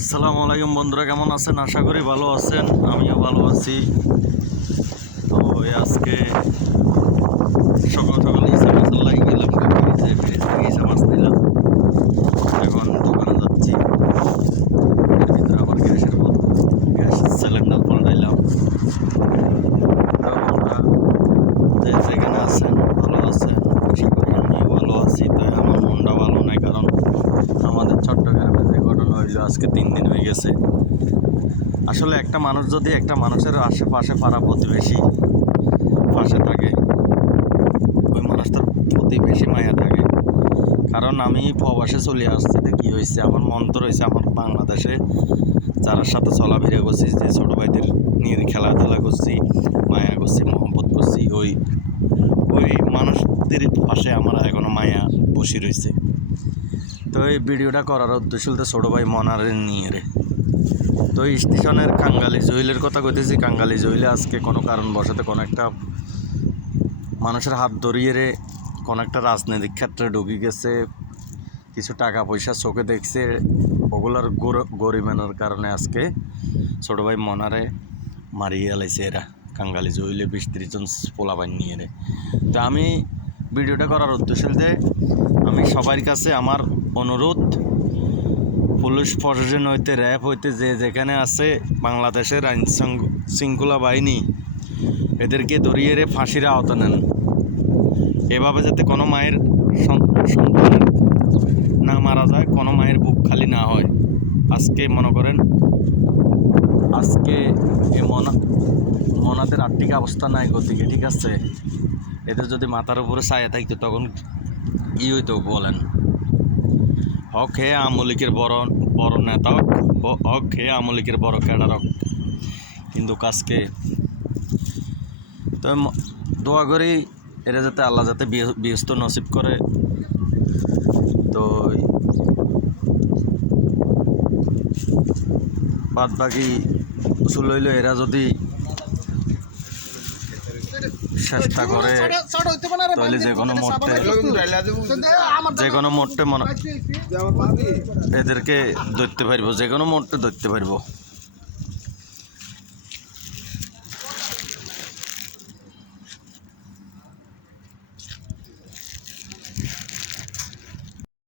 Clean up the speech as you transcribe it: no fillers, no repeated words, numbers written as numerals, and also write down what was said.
আসসালামু আলাইকুম বন্ধুরা, কেমন আছেন? আশা করি ভালো আছেন। আমিও ভালো আছি। তো আজকে সকাল সকাল ইসা মাছ লাগিয়ে গেলাম, ফ্রিজ থেকে ইসা মাছ নিলাম। এখন দোকানে যাচ্ছি। এর ভিতরে আবার গ্যাস সিলিন্ডার পাল্টাইলাম। তো বন্ধুরা, যে যেখানে আছেন ভালো আছেন, আশা করি আমিও ভালো আছি। তো আমার মনটা ভালো নাই, কারণ আমাদের চট্টগ্রামে যে ঘটনা হইল আজকে 3 দিন হয়ে গেছে। আসলে একটা মানুষ যদি একটা মানুষের আশেপাশে পাড়া প্রতিবেশী পাশে থাকে, ওই মানুষটার প্রতি বেশি মায়া থাকে। কারণ আমি প্রবাসে চলে আসছি, কি হয়েছে আমার মন তো রয়েছে আমার বাংলাদেশে যার সাথে চলাফেরা করছি, যে ছোটো ভাইদের নিয়ে খেলাধুলা করছি, মায়া করছি, মহব্বত করছি, ওই মানুষদের পাশে আমার এখনও মায়া বসে রয়েছে। তো এই ভিডিওটা করার উদ্দেশ্য তো ছোটো ভাই মনারে নিয়ে রে। তো স্টেশনের কাঙ্গালি জহিলের কথা কইতেছি। কাঙ্গালি জহিলে আজকে কোনো কারণবশত কোনো একটা মানুষের হাত ধরিয়ে রে কোনো একটা রাজনৈতিক ক্ষেত্রে ঢুকে গেছে, কিছু টাকা পয়সা চোখে দেখছে, ওগুলার গরিমানোর কারণে আজকে ছোটো ভাই মনারে মারিয়ে এলাইছে এরা। কাঙ্গালি জহিলে 20-30 জন পোলাপান নিয়ে রে। তো আমি ভিডিওটা করার উদ্দেশ্য যে আমি সবার কাছে আমার অনুরোধ, পুলিশ প্রশাসন হইতে র্যাব হইতে যে যেখানে আছে বাংলাদেশের আইন শৃঙ্খলা বাহিনী, এদেরকে ধরিয়ে রে ফাঁসির আওতা নেন। এভাবে যাতে কোনো মায়ের সন্তান না মারা যায়, কোনো মায়ের বুক খালি না হয়। আজকে মনে করেন আজকে এই মনাদের আর্থিক অবস্থা নাই গতিকে, ঠিক আছে, এদের যদি মাথার উপরে ছায়া থাকতো তখন কী হইতো বলেন। হক হে আমলিকের বড় বড় নেতা হক হে আমলিকের বড় ক্যাডারক, কিন্তু কাজকে তো দোয়া করি এরা যাতে আল্লাহ যাতে ব্যস্ত নসিব করে। তো বাদ বাকি উসুল হইল এরা যদি চেষ্টা করে তাহলে যে কোনো মোটে মনে এদেরকে ধরতে পারবো, যে কোনো মোটে ধরতে পারবো।